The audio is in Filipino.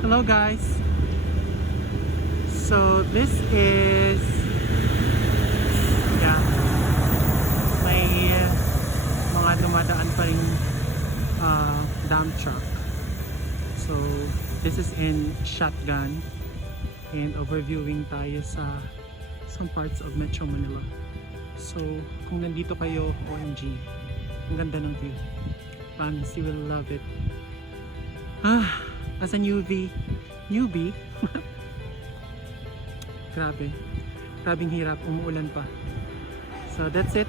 Hello guys. So this is yeah, may mga dumadaan pa ring dump truck. So this is in ShotGun and overviewing tayo sa some parts of Metro Manila. So kung nandito kayo, OMG, ang ganda ng view. Promise you will love it. As a newbie, grabing hirap, umuulan pa. So that's it.